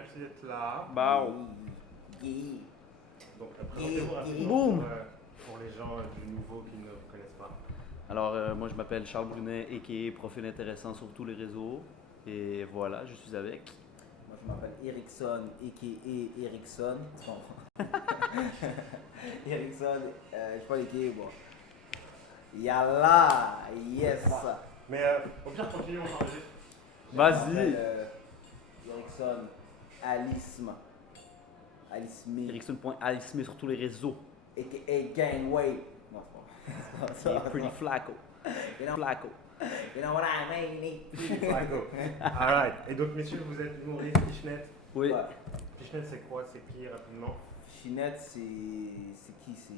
merci d'être là. Bao. Donc, présentez-vous rapidement Boum. pour les gens du nouveau qui ne vous connaissent pas. Alors, moi, je m'appelle Charles Brunet, a.k.a. Profil intéressant sur tous les réseaux. Et voilà, je suis avec. Moi, je m'appelle Erickson, a.k.a. Erickson. Bon. Erickson, je sais pas a.k.a. bon. Yalla, yes. Mais au pire, continuons, on enregistre. Vas-y. Erickson, Alisme. Alisme. Erickson.alisme sur tous les réseaux. A.k.a. Gangway. Non, c'est pas Pretty Flacco. You know, Flacco. you know what I mean? Flacco. Alright. Et donc, messieurs, vous êtes humoriste Fishnet. Oui. Ouais. Fishnet, c'est quoi? C'est qui rapidement? Chinette, c'est qui? C'est.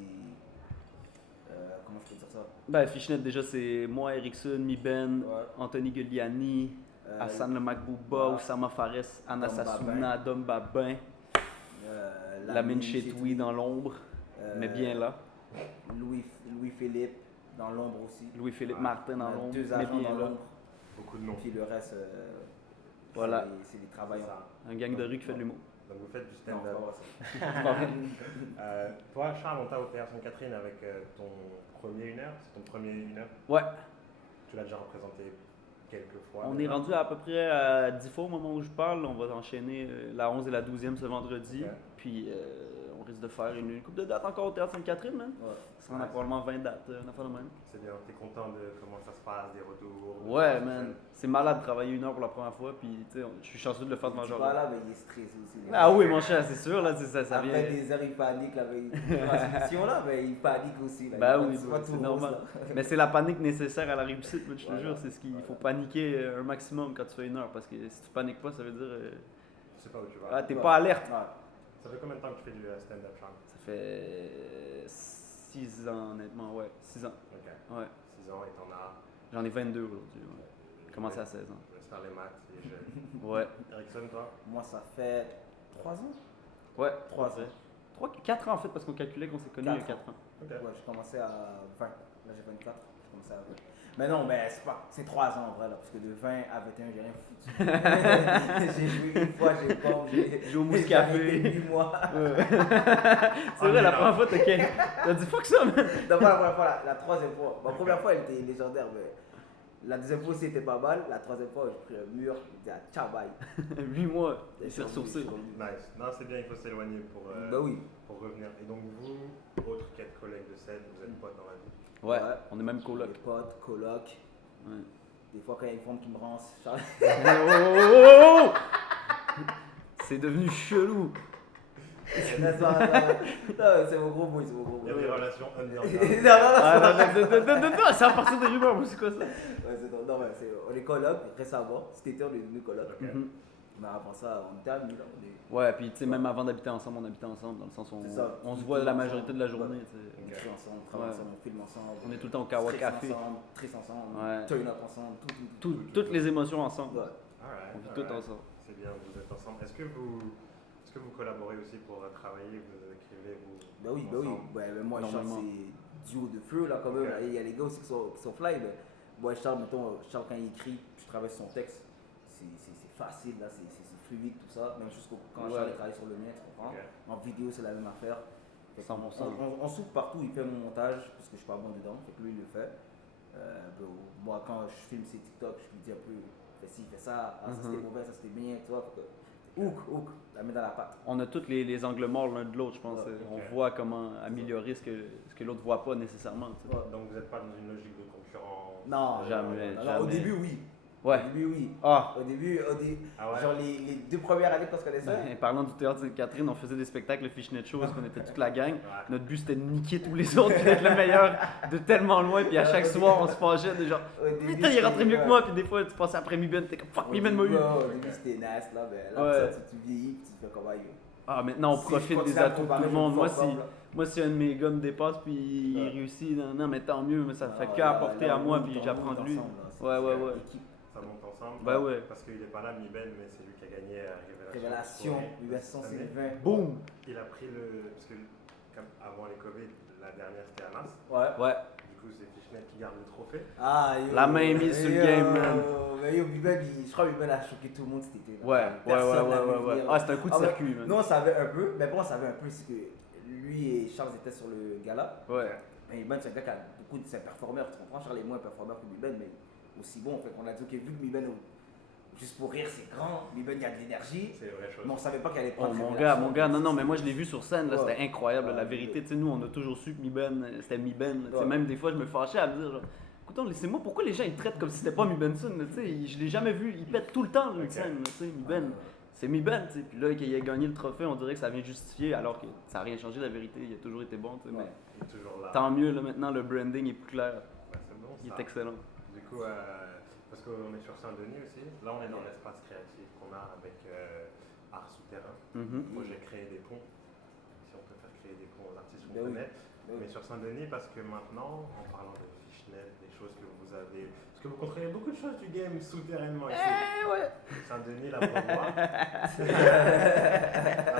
Comment je peux dire ça? Ben, Fishnet, déjà, c'est moi, Erickson, Mi-Ben, Ouais. Anthony Gugliani, Hassan le Macbouba, ouais. Oussama Fares, Anna Dom Sassouna, Dom Babin, Lamine Chetoui dans l'ombre, mais bien là. Louis-Philippe dans l'ombre aussi. Louis-Philippe Martin dans l'ombre, Deux mais agents bien dans là. l'ombre. Beaucoup de noms. Puis le reste, Voilà. c'est des travailleurs. Un gang de rue qui fait de l'humour. Donc, vous faites du Non, stand-up. c'est pas vrai, ça. Toi, Charles, on t'a au Théâtre Sainte-Catherine avec ton premier 1 heure. C'est ton premier 1 heure. Ouais, Tu l'as déjà représenté quelques fois. on est rendu à peu près à 10 fois au moment où je parle. On va enchaîner la 11 et la 12e ce vendredi. Ok. Puis on risque de faire une couple de dates encore au Théâtre Sainte-Catherine. Hein? Ouais. Ça en a probablement 20 dates, une affaire de même. C'est bien. T'es content de comment ça se passe, des retours? Ouais, man. C'est malade de travailler 1 heure pour la première fois. Puis tu sais, je suis chanceux de le faire devant Tu genre. vois là, mais il est stressé aussi. Ah oui, mon cher, c'est sûr. Là, ça vient. Après des heures, il panique. Là, mais là, mais il panique aussi. Là. Ben Il oui, c'est pas c'est tout normal. rose, là. Mais c'est la panique nécessaire à la réussite, moi, je te Voilà. jure. C'est ce qu'il faut paniquer un maximum quand tu fais 1 heure. Parce que si tu paniques pas, ça veut dire. Je sais pas où tu vas. Ah, t'es Ouais. pas alerte. Ouais. Ça fait combien de temps que tu fais du stand-up, Charles? Ça fait 6 ans, honnêtement, ouais. 6 ans. Ok. Ouais. 6 ans et t'en as. J'en ai 22 aujourd'hui. Ouais. J'ai commencé à 16 ans. Je laisse faire les maths. Et je... Ouais. Erickson, toi? Moi, ça fait 3 ans. Ouais, 3 ans. 4 ans en fait, parce qu'on calculait qu'on s'est connus il y a 4 ans. Ok. Ouais, j'ai commencé à 20. Là, j'ai 24. J'ai commencé à 20. Mais non, mais c'est 3 ans en vrai, là, parce que de 20 à 21, j'ai rien foutu. J'ai joué une fois, j'ai pas, Joué au mousse café. J'ai arrêté 8 mois. C'est vrai, la première fois, t'as dit fuck ça, man! Non, pas la première fois, la troisième fois. Ma première fois, elle était légendaire, mais la deuxième fois aussi, c'était pas mal. La troisième fois, j'ai pris un mur, j'ai dit ah, ciao, bye. 8 mois, il s'est ressourcé. Nice. Non, c'est bien, il faut s'éloigner Bah oui. pour revenir. Et donc, vous, autres 4 collègues de scène, vous êtes potes dans la vie? Ouais, Ouais. on est même coloc. Des potes, coloc. Ouais. Des fois, quand il y a une forme qui me rance, Charles. Oh! C'est devenu chelou. Non, c'est mon gros boy, c'est mon gros Il y boy. a des relations underground. C'est à partir de rumeurs, mais c'est quoi ça? Ouais, non, mais on est coloc récemment. Cet été, on est devenu coloc. Ok. Mhm. Mais avant ça, on était amis là. Ouais, puis tu sais, même avant d'habiter ensemble, on habitait ensemble, dans le sens où C'est ça. on se voit la majorité de la journée. tu sais. On écrit ensemble, on travaille Ouais. ensemble, on filme ensemble. On est tout le temps au Kawa stress Café. ensemble, triste ensemble, Ouais. turn up ensemble, tout. Toutes les émotions ensemble. Ouais. Alright, On vit alright. tout ensemble. C'est bien, vous êtes ensemble. Est-ce que vous collaborez aussi pour travailler, vous écrivez, vous Bah oui, bah oui. ensemble? Ouais, mais moi, Charles, Normalement. c'est duo de feu là quand même. Ok. Il y a les gars aussi qui sont fly. Mais moi, Charles, mettons, Charles, quand il écrit, je travaille sur son texte. C'est facile là, c'est fluide tout ça. Même chose que quand Ouais. Charles il travaille sur le mien, tu comprends. Ok. En vidéo, c'est la même affaire. Fait que 100%. on souffle partout, il fait mon montage parce que je suis pas bon dedans. Fait que lui, il le fait. Moi, quand je filme ses TikTok, je lui dis un peu, fais ci, fais ça, ah, ça c'était Mhm. mauvais, ça c'était bien, tu vois. Fait que, hook, la met dans la patte. On a tous les angles morts l'un de l'autre, je pense. Ouais. On Ok. voit comment améliorer ce que l'autre voit pas nécessairement. tu sais. Ouais. Donc vous n'êtes pas dans une logique de concurrence? Non, Jamais, non, jamais. Au début, oui. Ouais. Au début, oui. Ah! Au début, Ah ouais? genre les 2 premières années qu'on se connaissait. Ben, parlant du théâtre Sainte-Catherine, on faisait des spectacles, le Fishnet Show, parce qu'on était toute la gang. Ouais. Notre but c'était de niquer tous les autres, puis d'être le meilleur de tellement loin, puis à chaque soir on se fâchait de genre, Au début, putain, il est rentré c'était- mieux que moi, puis des fois tu passais après Mi-Ben, t'es comme fuck, Mi-Ben m'a eu. Au début, c'était naze, là, mais là, Ouais. ça, tu vieillis, puis tu fais comme aïe. Ah, maintenant on Si je profite continue des à atouts de tout comparer, le je monde. me Moi, sens si, fort, là. moi, si un de mes gars me dépasse, puis il Ouais. réussit, non, mais tant mieux, mais ça fait Ah, qu'apporter là, à moi, on puis monte j'apprends de lui. ensemble, là. C'est- Ouais, ouais, c'est ouais. équipe. Ça monte ensemble? Bah ouais. Parce qu'il n'est pas là, Mi-Ben, mais c'est lui qui a gagné Révélation, Oui, US cette année. 120. Boum! Il a pris le. Parce que comme avant les Covid, la dernière c'était Anas. Ouais. Ouais. Du coup, c'est Fishnet qui garde le trophée. Ah, yo, La main mise sur le game, man. Mais yo, Biben, je crois que Biben a choqué tout le monde cet été. Là. Ouais. Personne l'avait vu venir. Ah, c'était un coup de Ah, circuit, man. Nous, on savait un peu, mais bon, on savait un peu, c'est que lui et Charles étaient sur le gala. Ouais. Mais Biben, c'est un gars qui a beaucoup de ses performeurs, tu comprends? Charles est moins performeur que Biben, mais aussi bon. Fait qu'on a dit, ok, vu que Biben, juste pour rire, c'est grand, Biben, il y a de l'énergie. C'est vraie chose. Mais on savait pas qu'elle allait Oh, prendre. mon gars, non, mais moi je l'ai vu sur scène, là, Ouais. c'était incroyable, là, la Ouais. vérité. Tu sais, nous, on a toujours su que Mi-Ben, c'était Mi-Ben. Tu sais, Ouais. même des fois, je me fâchais à me dire, genre, écoutez, laissez-moi, pourquoi les gens ils traitent comme si c'était pas Mi-Benson, là, tu sais, je l'ai jamais vu, il pète tout le temps, là, Ok. scène, là, tu sais, Mi-Ben. C'est Mi-Ben, tu sais, puis là, qu'il a gagné le trophée, on dirait que ça vient justifier, alors que ça n'a rien changé, la vérité, il a toujours été bon, tu sais, Ouais. Il est toujours là. mais tant mieux, là, maintenant, le branding est plus clair, Ouais, c'est bon, il ça. est excellent. Du coup, parce qu'on est sur Saint-Denis aussi, là on est dans l'espace créatif qu'on a avec Art Souterrain. Mhm. Moi j'ai créé des ponts, si on peut faire créer des ponts aux artistes qu'on Ben oui. connaît. Ben oui. Mais sur Saint-Denis, parce que maintenant, en parlant de Fishnet, des choses que vous avez. Parce que vous contrôlez beaucoup de choses du game souterrainement ici. Ouais. Saint-Denis, la Beauvoir. La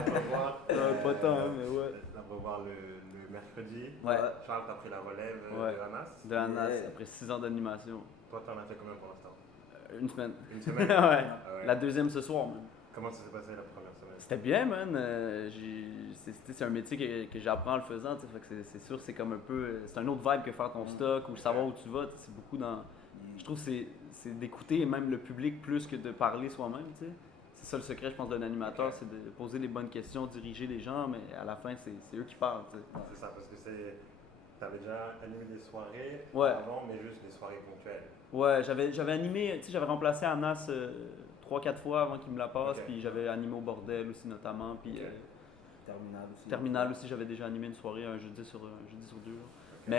Beauvoir. Pas tant, hein, mais ouais. La Beauvoir le mercredi. Ouais. Charles, t'as pris la relève Ouais. de Hamas. De Anas, Yeah. après 6 ans d'animation. Toi, t'en as fait combien pour l'instant? Une semaine. Une semaine? Ouais. Ah ouais. La deuxième ce soir, man. Comment ça s'est passé la première semaine? C'était bien, man. C'est un métier que j'apprends en le faisant. Fait que c'est sûr, c'est comme un peu. C'est un autre vibe que faire ton stock ou savoir où tu vas. C'est beaucoup dans. Je trouve que c'est d'écouter même le public plus que de parler soi-même. Tu sais. C'est ça le secret, je pense, d'un animateur, c'est de poser les bonnes questions, diriger les gens, mais à la fin, c'est eux qui parlent. Tu sais. C'est ça, parce que t'avais déjà animé des soirées Ouais. avant, mais juste des soirées ponctuelles. Ouais, j'avais animé, tu sais, j'avais remplacé Anas 3-4 fois avant qu'il me la passe, Ok. puis j'avais animé au bordel aussi notamment, puis Ok. Terminal aussi. Terminal aussi, j'avais déjà animé une soirée un jeudi sur deux. Là. Ok.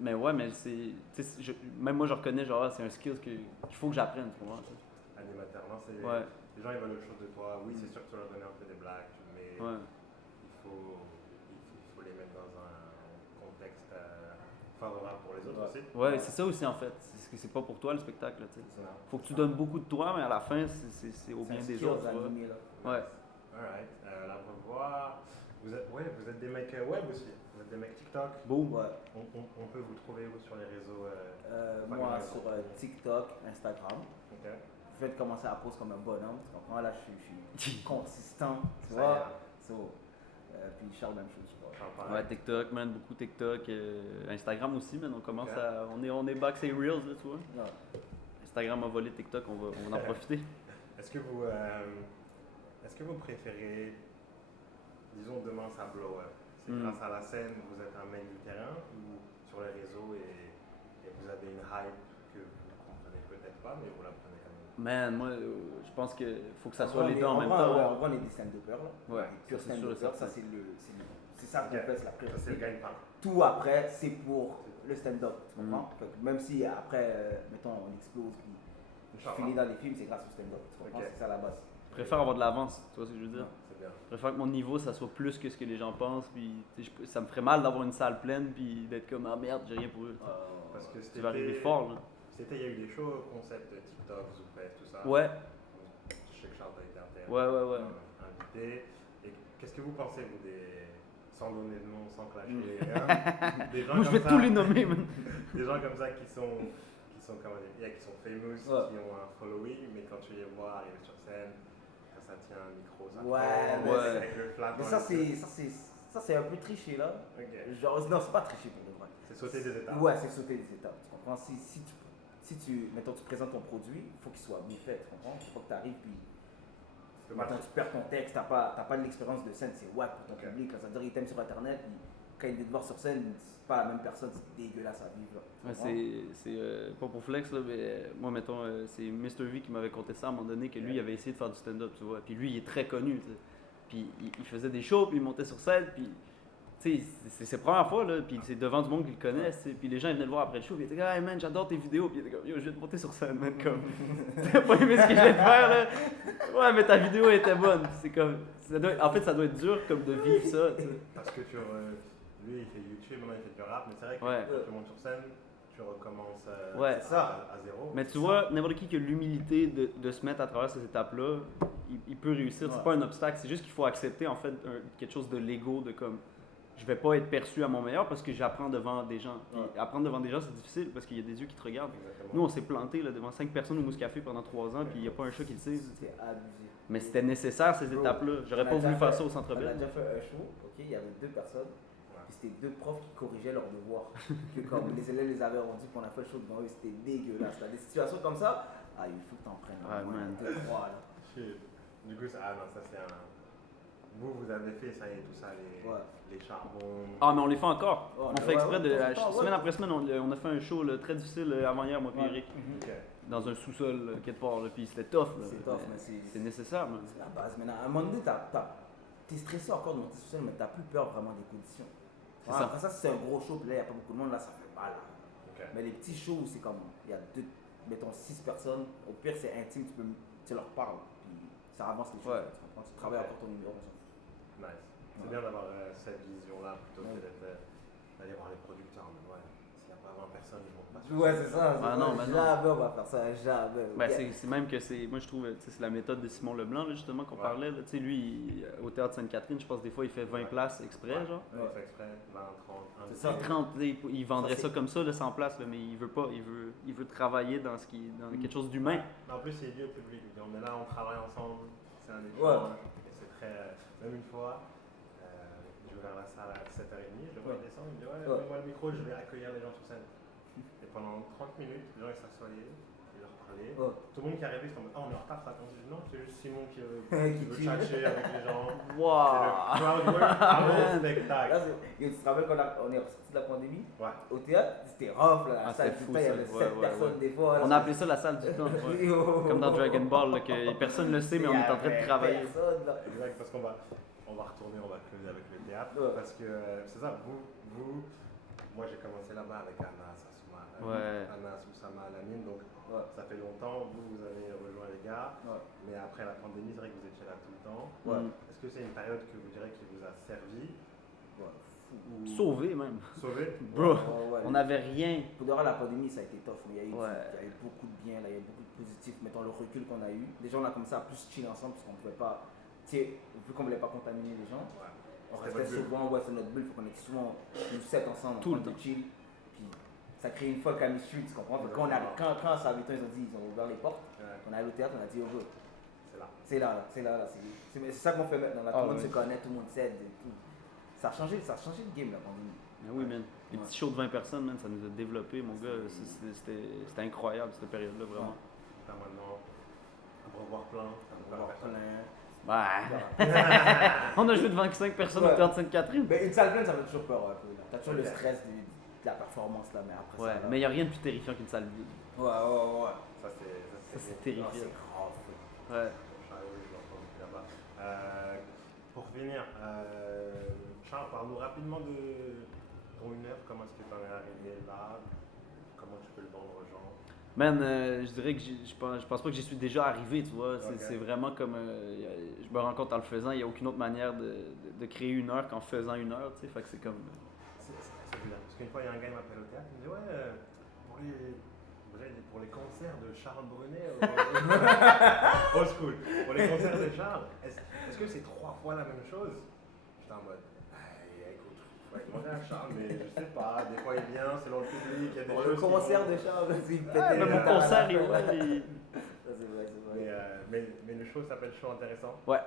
Mais ouais, mais c'est. Tu sais, même moi, je reconnais, genre, ah, c'est un skill qu'il faut que j'apprenne, tu comprends? Tu sais. Animateur, non, c'est. Ouais, Les gens ils veulent autre chose de toi. Oui, c'est sûr que tu leur donner un peu des blagues, mais ouais. il faut les mettre dans un contexte favorable pour les autres Ouais. aussi. Ouais, c'est ça aussi, en fait. C'est pas pour toi le spectacle, là, tu sais. C'est ça. Faut que tu donnes beaucoup de toi, mais à la fin, c'est au bien des autres. tu vois. Animés, là. Ouais. Alright. La revoir. Vous êtes des mecs web aussi. Vous êtes des mecs TikTok. Boum. Ouais. On peut vous trouver où sur les réseaux Moi, sur TikTok, Instagram. Ok. Je viens de commencer à poser comme un bonhomme. Tu comprends? Là, je suis consistant. Tu Ça vois? Puis Charles, même chose. je crois. J'en Ouais, parle. TikTok, man, beaucoup TikTok. Instagram aussi, man. On commence Ok. à. On est back, c'est Reels, là, tu vois. Ouais. Instagram a volé TikTok, on va en profiter. Est-ce que vous préférez, disons demain ça blow up, c'est grâce à la scène, vous êtes un mec du terrain ou sur les réseaux et vous avez une hype que vous ne comprenez peut-être pas mais vous la prenez quand même. Man, moi, je pense qu'il faut que ça soit En les vrai, deux en même vrai, temps. ouais, en vrai, on est des stand-uppers. Là. Ouais, Des purs ça, c'est sûr et stand-uppers. Ça, certain. c'est ça qu'on Ok. fait, c'est la Ça c'est le priorité. gagne-pain. Tout après, c'est pour le stand-up. Tu Mhm. comprends? Fait que même si après, mettons, on explose, puis je suis fini dans les films, c'est grâce au stand-up. Tu comprends? Ok. C'est ça la base. Je préfère avoir de l'avance, tu vois ce que je veux dire? C'est bien. Je préfère que mon niveau, ça soit plus que ce que les gens pensent, puis tu sais, ça me ferait mal d'avoir une salle pleine, puis d'être comme, ah merde, j'ai rien pour eux. Parce que Tu vas arriver fort, là. il y a eu des shows concept TikTok, Zoufest, tout ça. Ouais, Je sais que Charles a été ouais. invité. Et qu'est-ce que vous pensez, vous, sans donner de nom, sans clasher, hein, des gens Moi, je vais comme tous ça- les nommer, man. Des gens comme ça qui sont comment dire, qui sont famous, Ouais. qui ont un following, mais quand tu les vois arriver sur scène, quand ça tient un micro, ça Ouais, prend, ouais. avec le flash Mais dans ça, les yeux. c'est un peu triché, là. Ok. Genre, non, c'est pas triché pour le vrai. C'est sauter des étapes. Ouais, c'est sauter des étapes. Tu comprends? Si tu, mettons, tu présentes ton produit, il faut qu'il soit bien fait. Tu comprends? Il faut pas que tu arrives, puis C'est maintenant tu perds ton texte, t'as pas de l'expérience de scène, c'est wack pour ton Ok. public. Là, ça veut dire qu'il t'aime sur internet, puis quand il vient te voir sur scène, c'est pas la même personne, c'est dégueulasse à vivre. Là. Tu Ouais, comprends? c'est pas pour flex, là, mais moi, mettons, c'est Mr. V qui m'avait conté ça à un moment donné, que lui, il avait essayé de faire du stand-up, tu vois. Puis lui, il est très connu, tu sais. Puis il faisait des shows, puis il montait sur scène, puis tu sais, c'est ses premières fois, là, puis c'est devant du monde qui le connaissent, tu sais. Puis les gens ils venaient le voir après le show, puis ils étaient comme, hey man, j'adore tes vidéos, puis il était comme, yo, je viens de monter sur scène, man, comme, t'as pas aimé ce que je viens de faire, là? Ouais, mais ta vidéo était bonne, c'est comme, en fait, ça doit être dur, comme de vivre ça, tu sais. Parce que lui, il fait YouTube, maintenant il fait du rap, mais c'est vrai que Ouais. quand tu montes sur scène, tu recommences Ouais. C'est ça. à zéro. Mais tu vois, n'importe qui a l'humilité de se mettre à travers ces étapes-là, il peut réussir. C'est Ouais. pas un obstacle, c'est juste qu'il faut accepter en fait quelque chose de l'ego, de comme je vais pas être perçu à mon meilleur parce que j'apprends devant des gens. Puis Ouais. apprendre devant des gens, c'est difficile parce qu'il y a des yeux qui te regardent. Exactement. Nous, on s'est planté là, devant 5 personnes au Mousse Café pendant 3 ans, puis il n'y a pas un chat qui le sait. C'était abusé. Mais c'était nécessaire ces Bro, étapes-là. J'aurais on a pas déjà voulu faire fait- ça au On a centre-ville. déjà fait un show, ok, il y avait 2 personnes. Puis c'était 2 profs qui corrigeaient leurs devoirs. Que comme les élèves les avaient rendus, puis on a fait le show devant eux, c'était dégueulasse. T'as des situations comme ça, ah, il faut que t'en prennes. Ouais, man. 2, 3 là. Shit. Du coup, ça c'est un. Vous avez fait ça et tout ça, Ouais. les charbons. Ah, mais on les fait encore. Oh, On fait exprès de. de temps en temps, Semaine ouais. après semaine, on a fait un show là, très difficile avant hier, moi et Ouais. Eric, Ok. dans un sous-sol quelque part. Là, puis c'était tough. Là. C'est tough, mais C'est nécessaire, man. c'est la base. Maintenant, à un moment donné, t'es stressé encore de monter sur scène, mais t'as plus peur vraiment des conditions. C'est Ouais, ça. après ça, si c'est un gros show, puis là, il n'y a pas beaucoup de monde, là, ça fait mal. Là. Ok. Mais les petits shows, c'est comme, il y a mettons 6 personnes, au pire, c'est intime, tu leur parles, puis ça avance les choses. Ouais. Tu comprends? Tu travailles encore ton numéro. Nice. C'est Ouais. bien d'avoir cette vision-là plutôt Ouais. que d'aller voir les producteurs. Mais ouais, s'il n'y a pas 20 personnes, ils vont pas sur Ouais, scène. c'est ça. Ah non, mais non. Jamais on va faire ça, jamais. Ben, c'est même que c'est. Moi, je trouve, tu sais, c'est la méthode de Simon Leblanc, là, justement, qu'on Ouais. parlait. Là. Tu sais, lui, au théâtre Sainte-Catherine, je pense des fois, il fait 20 places exprès, genre. Ouais, il fait exprès, 20, 30, 1. C'est ça. Puis 30, il vendrait Ça, ça, c'est- comme ça, là, 100 places, là, mais il veut pas. Il veut travailler dans dans quelque chose d'humain. En plus, c'est lié au public. On est là, on travaille ensemble, c'est un échange. Ouais. Et c'est très. Même une fois, j'ai ouvert la salle à 7h30, je le vois Ouais. descendre, il me dit ouais, Ouais. donne-moi le micro, je vais accueillir les gens sur scène. Et pendant 30 minutes, les gens ils s'assoyaient, ils leur parlaient. Ouais. Tout le monde qui arrivait, c'était en mode ah, on est en retard, ça compte. Je dis non, c'est juste Simon qui veut, Qui veut chill. tchatcher avec les gens. Waouh! C'est le crowd work avant le Là, spectacle. tu te rappelles quand on est ressorti de la pandémie, Ouais. au théâtre, c'était rough, là, la Ah, salle, c'était tout fou, le temps, il y ça. avait Ouais, 7 ouais, personnes ouais. des fois. là, On a appelé ça la salle du temps. ouais. Yo. Comme dans Dragon Ball, là, que personne ne le sait, mais on est en train de travailler. Personne, là. Exact, parce qu'on va retourner, on va closer avec le théâtre. Ouais. Parce que c'est ça, moi j'ai commencé là-bas avec Anna Sassouma, Ouais. Anna Soussama Lamine, donc Ouais. ça fait longtemps, vous avez rejoint les gars, Ouais. mais après la pandémie, c'est vrai que vous étiez là tout le temps. Ouais. Est-ce que c'est une période que vous direz qui vous a servi Ouais. ou Sauvé, même. sauvé? Bro, Ouais. on n'avait rien. Pour de vrai, la pandémie, ça a été tough, mais il y a eu, Ouais. il y a eu beaucoup de bien, là, il y a eu beaucoup de positifs. Mettons le recul qu'on a eu. Déjà, on a commencé à plus chiller ensemble parce qu'on ne pouvait pas, tu sais, vu qu'on ne voulait pas contaminer les gens, Ouais. on C'était restait votre bulle. souvent, ouais, c'est notre bulle, faut qu'on était souvent nous 7 ensemble, Tout le en train de temps. chill. Puis ça crée une folle chemistry, tu comprends? Puis quand, quand ça avait ils ont dit, ils ont ouvert les portes, Ouais, on est allé au théâtre, on a dit, oh, bro, c'est là. c'est là, c'est là, là, c'est ça qu'on fait maintenant. Là, Ah, tout le monde ouais. se connaît, tout le monde s'aide et tout. Ça a changé le game, la pandémie. Mais oui, man. Les petits shows de 20 personnes, man, ça nous a développé, mon gars. C'était incroyable, cette période-là, vraiment. Là maintenant, on va voir plein. On va voir plein. Ouais. On a joué devant 5 personnes au Ouais. théâtre Sainte-Catherine. Mais une salle pleine, ça fait toujours peur un peu. Là. T'as toujours le Ok. stress de la performance là, mais après Ouais, ça. là- mais il n'y a rien de plus terrifiant qu'une salle vide. Ouais. Ça, Ça, c'est Non, c'est terrifiant. c'est grave. Ouais. Ah oui, je l'entends depuis là-bas. Pour finir, Charles, parle-nous rapidement de ton 1 heure, comment est-ce que tu en es arrivé là, comment tu peux le vendre aux gens. Man, je dirais que je pense pas que j'y suis déjà arrivé, tu vois. Ok. C'est vraiment comme. Je me rends compte en le faisant, il n'y a aucune autre manière de créer 1 heure qu'en faisant 1 heure, tu sais. Fait que c'est comme. C'est bien. Parce qu'une fois, il y a un gars qui m'appelle au théâtre, il me dit ouais, pour les concerts de Charles Brunet, old school, pour les concerts de Charles, est-ce que c'est 3 fois la même chose? J'étais en mode, écoute, faut demander à Charles, mais je sais pas, des fois il vient selon le public, il y a des Bon, choses le qui concert vont- de Charles, c'est une Ah, pétée. mais mon concert, il, ouais, Ça, c'est vrai, c'est vrai. mais le show s'appelle Show Intéressant. Ouais.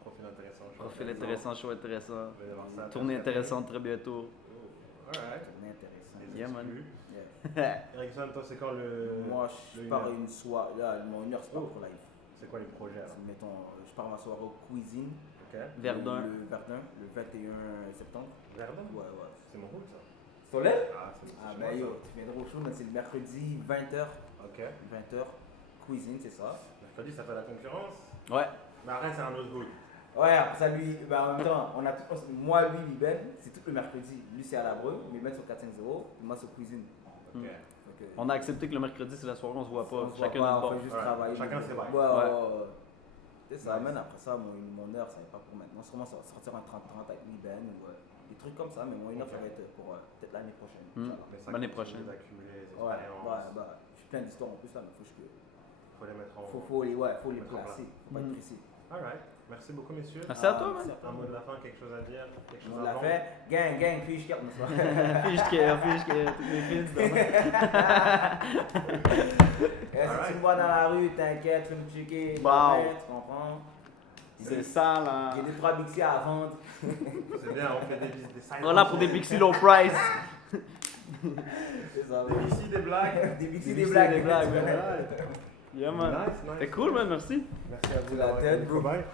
Profil intéressant. Show Profil intéressant, show intéressant. Venez voir ça. Tournée intéressante très bientôt. Oh, alright. Tournée intéressante. Les Yeah, man. exclus. Yeah. Erickson, toi, c'est quand le. Moi, je le pars 1 heure. une soirée. Là, mon 1 heure, c'est pas Oh. pour live. C'est quoi les projets là? Mettons, je pars ma soirée au Cuisine. Ok. Verdun. Le Verdun, le 21 septembre. Verdun? Ouais, ouais. C'est mon rôle ça. Soleil? Ah, c'est Ah, chez ben moi, yo, tu viendras au show, mais c'est le mercredi 20h. ça. Ok. 20h. Cuisine, c'est ça. Mercredi, ça fait la concurrence. Ouais. Mais arrête, c'est un autre hood. Ouais, après ça, lui, ben, en même temps, moi, lui, Liben, c'est tout le mercredi. Lui, c'est à la Breu, mais Ben sur 450, et moi, sur Cuisine. Ok. Mm. Donc, On a accepté que le mercredi, c'est la soirée, on se voit pas. on se voit Chacun pas, notre on bord. fait juste Ouais, travailler. chacun ses bails. Ouais, Ouais. ouais. C'est ça, Nice. man, après ça, mon heure, ça n'est pas pour maintenant. Sûrement, ça va sortir un 30-30 avec Liben ou des trucs comme ça, mais mon 1 heure, Ok. ça va être pour peut-être l'année prochaine. Mm. Inch'Allah. Mais ça L'année continue prochaine. d'accumuler les Ouais, expériences. bah, j'ai plein d'histoires en plus là, mais Faut les mettre en. faut les Mettre en placer, faut pas Mm. être pressé. Alright. Merci beaucoup, messieurs. Merci à toi, man. Un mot de la fin, quelque chose à dire, quelque chose On à l'a vendre? fait. Gang, puis je capte, n'est-ce pas? Fiche que toutes mes fils. Si tu me vois dans la rue, t'inquiète, fais me checker. Wow. Tu comprends? C'est ça, là. J'ai 2-3 Bixi à vendre. C'est bien, on fait des side Voilà pour des Bixi low price. C'est ça. Des Bixi, des blagues. Des Bixi, Des des Bixi, blagues. des blagues, Tu connais. Yeah, man. Nice, nice. C'est cool, man, merci. Merci à vous La d'avoir tête, été bro. cobaye.